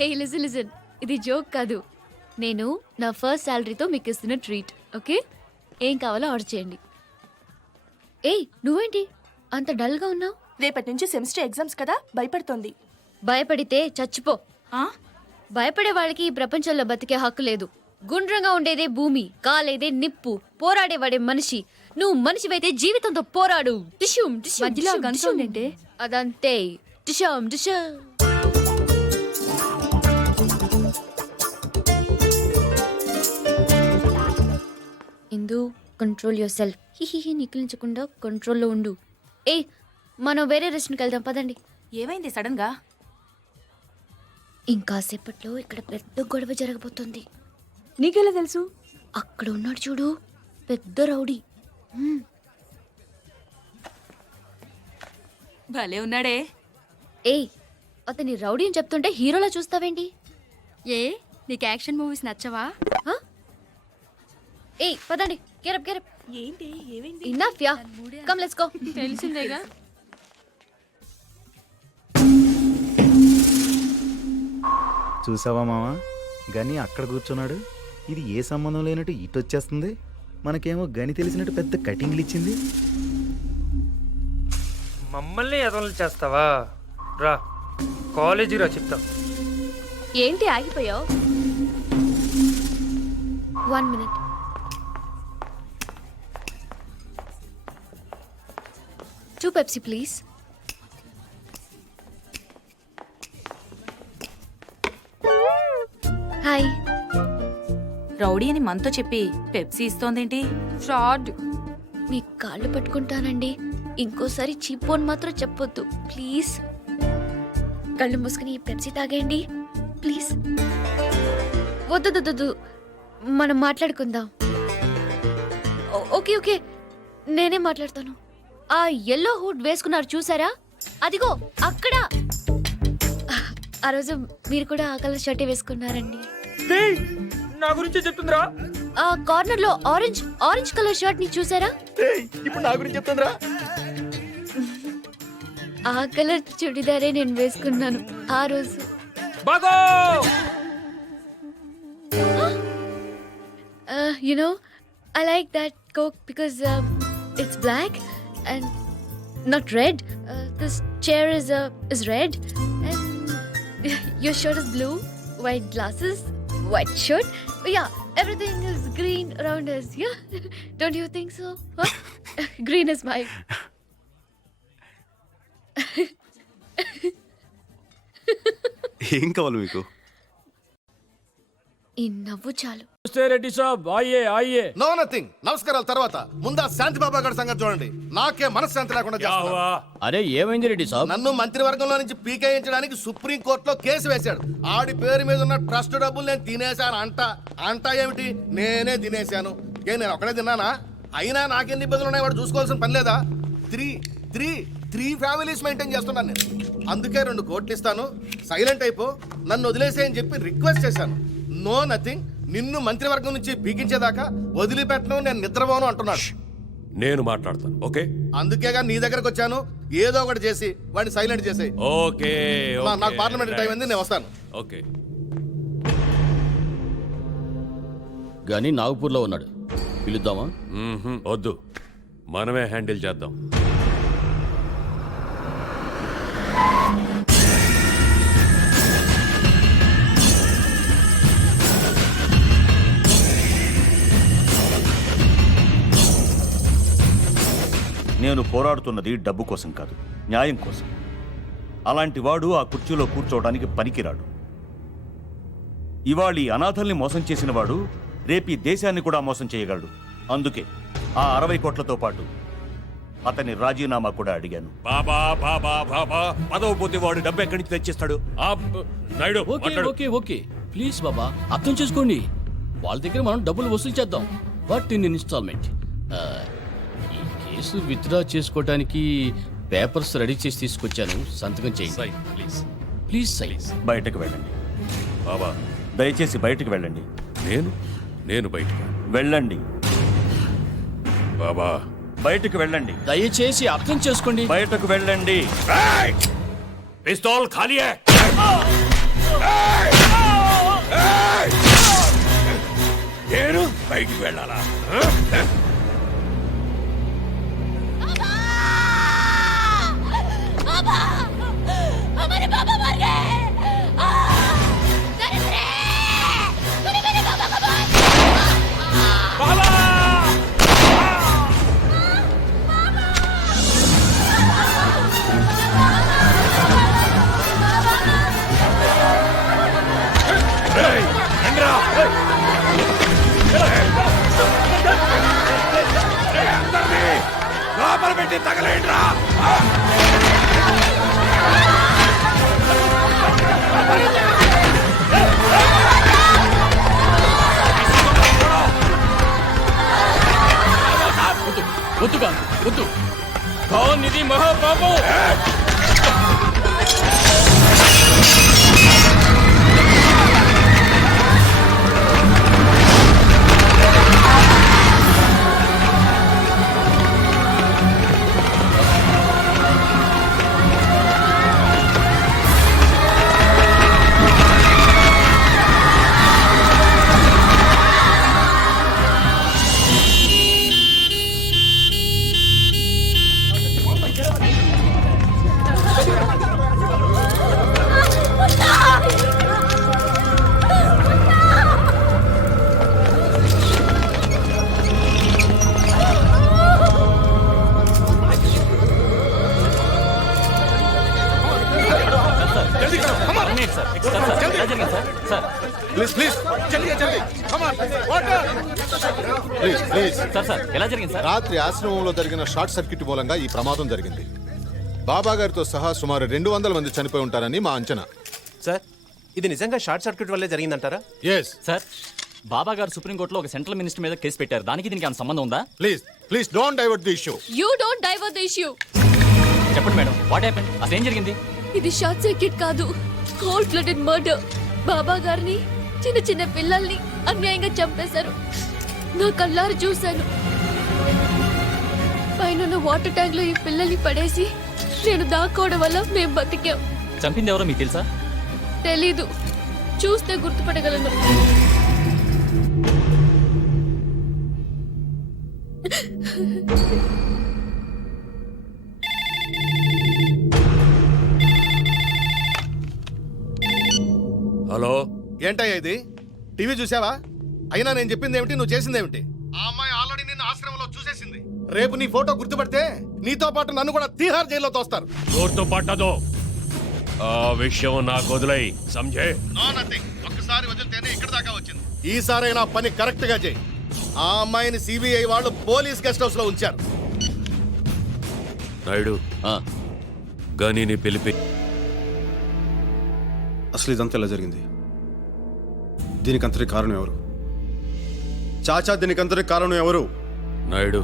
హే listen ఇది joke కాదు. నేను నా ఫస్ట్ శాలరీతో మీకు ఇస్తున్న ట్రీట్. ఓకే, ఏం కావాలో ఆర్డర్ చేయండి. ఏయ్ నువ్వేంటి అంత డల్గా ఉన్నావు? రేపటి నుంచి సెమిస్టర్ ఎగ్జామ్స్ కదా, భయపడుతోంది. భయపడితే చచ్చిపో. భయపడే వాళ్ళకి ఈ ప్రపంచంలో బతికే హక్కు లేదు. గుండ్రంగా ఉండేదే భూమి, కాలేదే నిప్పు, పోరాడేవాడే మనిషి. నువ్వు మనిషివైతే జీవితంతో పోరాడు. టిష్యూమ్ మధ్యలో గన్ సౌండ్ ఏంటి? అదంతే. టిష్యూమ్ టిష్యూమ్. ఇందు, కంట్రోల్ యువర్ సెల్ఫ్. హిహిహి నికిలించకుండా కంట్రోల్లో ఉండు. ఏయ్ మనం వేరే రెస్టారెంట్కి వెళ్దాం పదండి. ఏమైంది సడన్ గా? ఇంకాసేపట్లో ఇక్కడ పెద్ద గొడవ జరగబోతుంది. నీకెలా తెలుసు? అక్కడ ఉన్నాడు చూడు, పెద్ద రౌడీ. భలే ఉన్నాడే. ఏయ్ అతని రౌడీ అని చెప్తుంటే హీరోలా చూస్తావేంటి? ఏ నీకు యాక్షన్ మూవీస్ నచ్చవా? ఏయ్ పదండి, గెరప్ గెరప్. ఏంటి ఏమైంది? Enough yeah, come let's go. తెలిసిందేగా. చూసావా మావా, గని అక్కడ కూర్చున్నాడు. ఇది ఏ సంబంధం లేనట్టు ఇటు వచ్చేస్తుంది. మనకేమో గని తెలిసినట్టు పెద్ద కటింగ్లు ఇచ్చింది. మమ్మల్ని ఎదవలు చేస్తావా? రా కాలేజీ రా చెప్తాం. ఏంటి ఆగిపోయావు? 1 minute. Two Pepsi please. Hi. Rowdy అని మనతో చెప్పి పెప్సీ ఇస్తోందేంటి? ఫ్రాడ్. మీ కాళ్ళు పట్టుకుంటానండి, ఇంకోసారి చీపోన్ మాత్రం చెప్పొద్దు ప్లీజ్. కళ్ళు మూసుకుని ఈ పెప్సీ తాగేయండి ప్లీజ్. వద్దు, మనం మాట్లాడుకుందాం. ఓకే ఓకే, నేనే మాట్లాడతాను. ఆ ఎల్లో హుడ్ వేసుకున్నారు చూసారా? అదిగో అక్కడ. ఆ రోజు మీరు కూడా ఆ కలర్ షర్టే వేసుకున్నారండి. నా గురించి చెప్తుందిరా. ఆ కార్నర్ లో ఆరెంజ్ కలర్ షర్ట్ ని చూసారా? ఇప్పుడు నా గురించి చెప్తుందిరా. ఆ కలర్ చుడిదారే నేను వేసుకున్నాను ఆ రోజు. బాగో You know, I like that Coke because it's black and not red. This chair is red and your shirt is blue, white glasses, white shirt. Yeah, everything is green around us. Yeah, don't you think so? Huh? Green is my. ఏం కావాలి మీకు? ఈ నవ్వు చాలు. రెడ్డి సాబ్ ఆయే ఆయే. No nothing. నమస్కారాల తర్వాత ముందు శాంతి బాబా గారి సంగతి చూడండి. నాకే మనశ్శాంతి లేకుండా చేస్తున్నారు. అరే ఏమైంది రెడ్డి సాబ్? నన్ను మంత్రివర్గంలో నుంచి పీకేయించడానికి సుప్రీం కోర్టులో కేసు వేశాడు. ఆడి పేరు మీద ఉన్న ట్రస్ట్ డబ్బులు నేను తినేశాను అంట ఏమిటి? నేనే తినేశాను. నేను ఒకడే తిన్నానా? అయినా నాకెన్ని ఇబ్బందులు ఉన్నాయి వాడు చూసుకోవాల్సిన పని లేదా? త్రీ ఫ్యామిలీస్ మెయింటైన్ చేస్తున్నాను నేను. అందుకే 2 కోట్లు ఇస్తాను, సైలెంట్ అయిపో, నన్ను వదిలేసేయని చెప్పి రిక్వెస్ట్ చేశాను. No nothing. నిన్ను మంత్రివర్గం నుంచి పీకించేదాకా వదిలిపెట్టను, నేను నిద్రపోను అంటున్నాడు. నేను మాట్లాడతాను, ఓకే? అందుకేగా నీ దగ్గరకు వచ్చాను. ఏదో ఒకటి చేసి వాడిని సైలెంట్ చేసేయి. ఓకే. నాకు పార్లమెంట్ టైం ఉంది, నేను వస్తాను. ఓకే. గాని నాగపూర్లో ఉన్నాడు, పిలుద్దామా? వద్దు, మనమే హ్యాండిల్ చేద్దాం. నేను పోరాడుతున్నది డబ్బు కోసం కాదు, న్యాయం కోసం. అలాంటి వాడు ఆ కుర్చీలో కూర్చోవడానికి పనికిరాడు. ఇవాళ అనాథల్ని మోసం చేసిన వాడు రేపీ దేశాన్ని కూడా మోసం చేయగలడు. అందుకే ఆ 60 కోట్లతో పాటు అతని రాజీనామా కూడా అడిగాను. బాబా బాబా బాబా, పదవి పోతే వాడు డబ్బు ఎక్కడి నుంచి తెచ్చిస్తాడు? నాయుడు, ఓకే ప్లీజ్ బాబా, అర్థం చేసుకోండి. వాళ్ళ దగ్గర మనం డబ్బులు వసూలు చేద్దాం, బట్ ఇన్ ఇన్స్టాల్మెంట్. ఈ కేసు విత్డ్రా చేసుకోవడానికి పేపర్స్ రెడీ చేసి తీసుకొచ్చాను, సంతకం చేయండి ప్లీజ్. బయటకు వెళ్ళండి బాబా, దయచేసి బయటకు వెళ్ళండి. నేను బయటకు వెళ్ళండి బాబా, బయటకు వెళ్ళండి. దయచేసి అర్థం చేసుకోండి. బయటకు వెళ్ళండి. పిస్తోల్ ఖాళీ హై. బయటికి వెళ్ళాలా లోపల పెట్టి తగలేండ్రా వద్దు కాదు వద్దు ఖాన్ ఇది మహాపాపం ప్లీజ్ ప్లీజ్ జల్దీ జల్దీ come on water please please sir sir ఎలా జరిగింది సార్ రాత్రి ఆశ్రమంలో జరిగిన షార్ట్ సర్క్యూట్ మూలంగా ఈ ప్రమాదం జరిగింది. బాబా గారితో సహా సుమారు 200 మంది చనిపోయి ఉంటారని మా అంచనా. సార్ ఇది నిజంగా షార్ట్ సర్క్యూట్ వల్లే జరిగిందంటారా? ఎస్ సార్ బాబా గారు సుప్రీంకోర్టులో ఒక సెంట్రల్ మినిస్టర్ మీద కేసు పెట్టారు. దానికి దీనికి ఏమైనా సంబంధం ఉందా? Please please don't divert the issue. You don't divert the issue. చెప్పండి మేడం, వాట్ హ్యాపెన్? అసలు ఏం జరిగింది? ఇది షార్ట్ సర్క్యూట్ కాదు, కోల్డ్ బ్లడెడ్ మర్డర్. బాబా గారిని, చిన్న చిన్న పిల్లల్ని అన్యాయంగా చంపేశారు. నా కళ్ళారు చూశాను. పైన వాటర్ ట్యాంక్ లో ఈ పిల్లల్ని పడేసి నేను దాక్కోవడం వల్ల మేము బతికాం. చంపింది ఎవరో మీకు తెలుసా? తెలీదు, చూస్తే గుర్తుపట్టగలను. హలో ఏంటయ్యా ఇది? టీవీ చూసావా? అయినా నేను చెప్పింది ఏమిటి, నువ్వు చేసింది ఏమిటి? ఆ అమ్మాయి ఆల్రెడీ నిన్ను ఆశ్రమంలో చూసేసింది. రేపు నీ ఫోటో గుర్తుపడితే నీతో పాటు నన్ను కూడా తీహార్ జైల్లో తోస్తారు. గుర్తు పట్టదు. ఆ విషయం నాకు వదిలై సంజే. No nothing. ఒక్కసారి వదిలితేనే ఇక్కడ దాకా వచ్చింది. ఈసారైనా పని కరెక్ట్ గా చేయి. ఆ అమ్మాయిని సిబిఐ వాళ్ళు పోలీస్ గెస్ట్ హౌస్ లో ఉంచారు. నాయుడు ఆ, గనిని పిలిపి. అసలు ఇదంతా ఎలా జరిగింది? దీనికంతటి కారణం ఎవరు? చాచా, దీనికంతటి కారణం ఎవరు? నాయుడు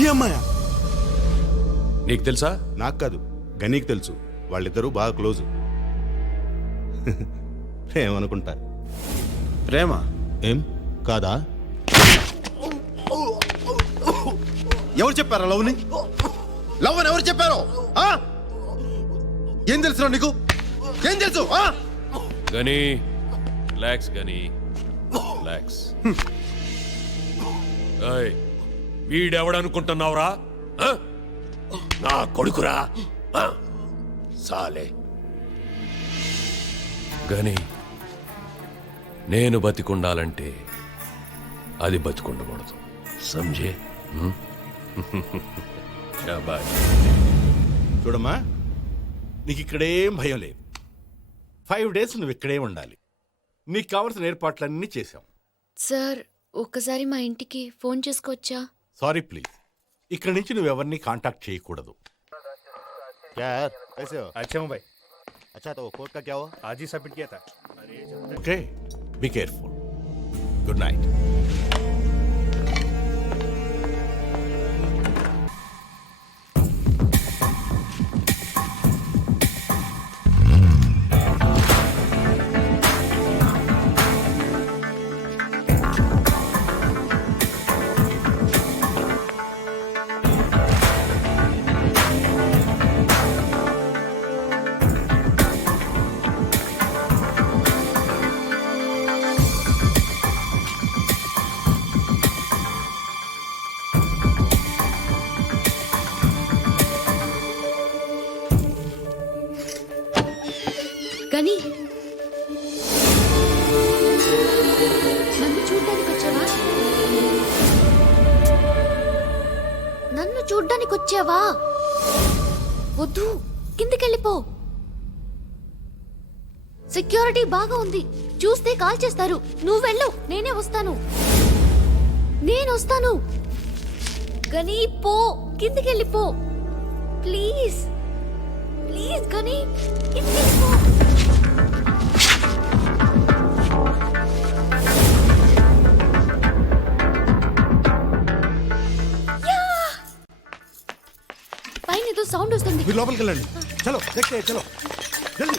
ఈ అమ్మాయా? నీకు తెలుసా? నాకు కాదు, గనీకి తెలుసు. వాళ్ళిద్దరూ బాగా క్లోజు. ప్రేమనుకుంటా. ప్రేమ ఏం కాదా? ఎవరు చెప్పారా లవ్ని? లవ్ అని ఎవరు చెప్పారు? ఏం తెలుసు నీకు? ఏం తెలుసు? గని రిలాక్స్, గని రిలాక్స్. ఏయ్, వీడెవడనుకుంటున్నావురా? ఆ? నా కొడుకురా. ఆ? సాలే గని, నేను బతికుండాలంటే అది బతికుండకూడదు. సంజే? శాబాష్. చూడమ్మా, నీకు ఇక్కడేం భయం లేదు. 5 days నువ్వు ఇక్కడే ఉండాలి. నీకు కావలసిన ఏర్పాట్లన్నీ చేశాం. సార్, ఒక్కసారి మా ఇంటికి ఫోన్ చేసుకోవచ్చా? సారీ ప్లీజ్, ఇక్కడ నుంచి నువ్వెవరిని కాంటాక్ట్ చేయకూడదు. यार कैसे हो? अच्छा हूँ भाई. अच्छा, तो कोर्ट का क्या हुआ? आज ही सबमिट किया था. Okay, be careful. Good night. వచ్చావా? వద్దు, కిందికెళ్ళిపో. సెక్యూరిటీ బాగా ఉంది, చూస్తే కాల్ చేస్తారు. నువ్వు వెళ్ళు, నేనే వస్తాను. నేను వస్తాను. గనీ పో, కిందికెళ్ళిపో. ప్లీజ్ ప్లీజ్ గనీ, కిందికెళ్ళిపో. పైన ఏదో సౌండ్ వస్తుంది. మీరు లోపలికి వెళ్ళండి. చలో చలో జల్దీ